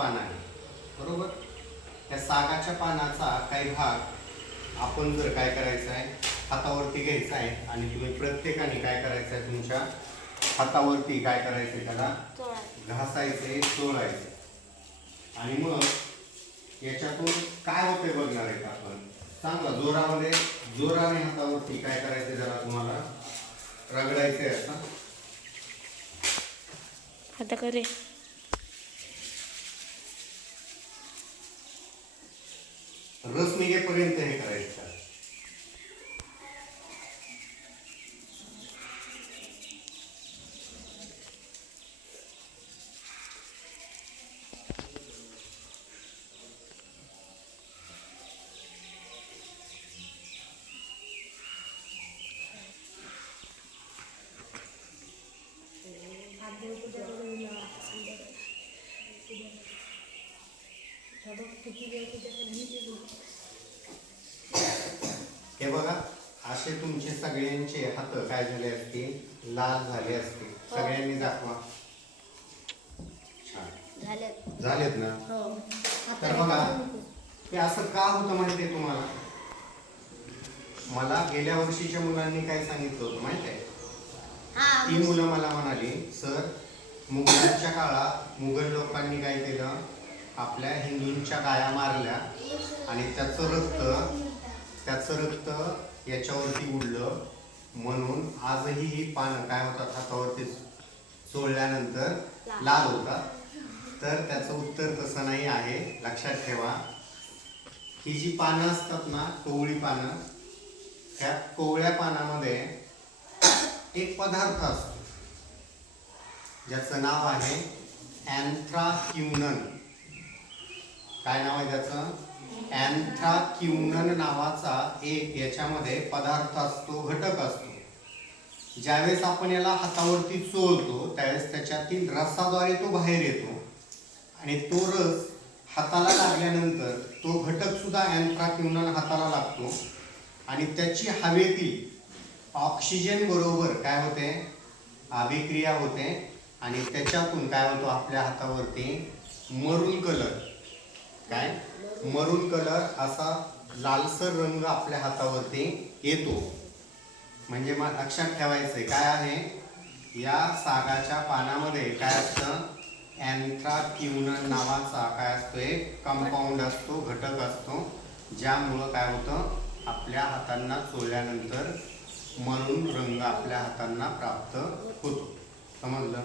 पान आहे, बरोबर. त्या सागाच्या पानाचा काही भाग आपण जर काय करायचं आहे, हातावरती घ्यायचा आहे आणि तुम्ही प्रत्येकाने काय करायचं आहे, तुमच्या हातावरती काय करायचं, त्याला घासायचे, चोळायचे. आणि मग याच्यातून काय होते बघणार आहेत आपण. चांगला जोराने हातावरती काय करायचे, जरा तुम्हाला रगडायचे असं. आता करे रस निघेपर्यंत हे करायचं. हे बघा, असे तुमचे सगळ्यांचे हात काय झाले असतील, लाल झाले असतील. सगळ्यांनी दाखवा. छान झालेत ना. तर बघा, हे असं का होतं माहिती आहे तुम्हाला. मला गेल्या वर्षीच्या मुलांनी काय सांगितलं होतं माहिती आहे. ती मुलं मला म्हणाली, सर मुघलांच्या काळात मुघल लोकांनी काय केलं, आपल्या हिंदूंच्या गाया मारल्या आणि त्याचं रक्त याच्यावरती उडलं, म्हणून आजही ही पानं काय होतात, हातावरती चोळल्यानंतर लाल होतात. तर त्याचं उत्तर तसं नाही आहे. लक्षात ठेवा, ही जी पानं असतात ना, कोवळी पानं, त्या कोवळ्या पानामध्ये एक पदार्थ असतो ज्याचं नाव आहे अँथ्राक्युनन. काय नाव आहे त्याचं? अँथ्राक्युनन नावाचा एक याच्यामध्ये पदार्थ असतो, घटक असतो. ज्यावेळेस आपण याला हातावरती चोळतो त्यावेळेस त्याच्यातील रसाद्वारे तो बाहेर येतो आणि तो रस हाताला लागल्यानंतर तो घटक सुद्धा अँथ्राक्युनन हाताला लागतो आणि त्याची हवेतील ऑक्सिजन बरोबर काय होते, अभिक्रिया होते आणि त्याच्यातून काय होतो, आपल्या हातावरती मरून कलर, काय मरून कलर असा लालसर रंग आपल्या हातावरती येतो. म्हणजे मग लक्षात ठेवायचंय काय आहे, या सागाच्या पानामध्ये काय असतं, अँथ्राक्युनन नावाचा काय असतो, एक कंपाऊंड असतो, घटक असतो, ज्यामुळं काय होतं, आपल्या हातांना चोळल्यानंतर मरून रंग आपल्या हातांना प्राप्त होतो. समजलं?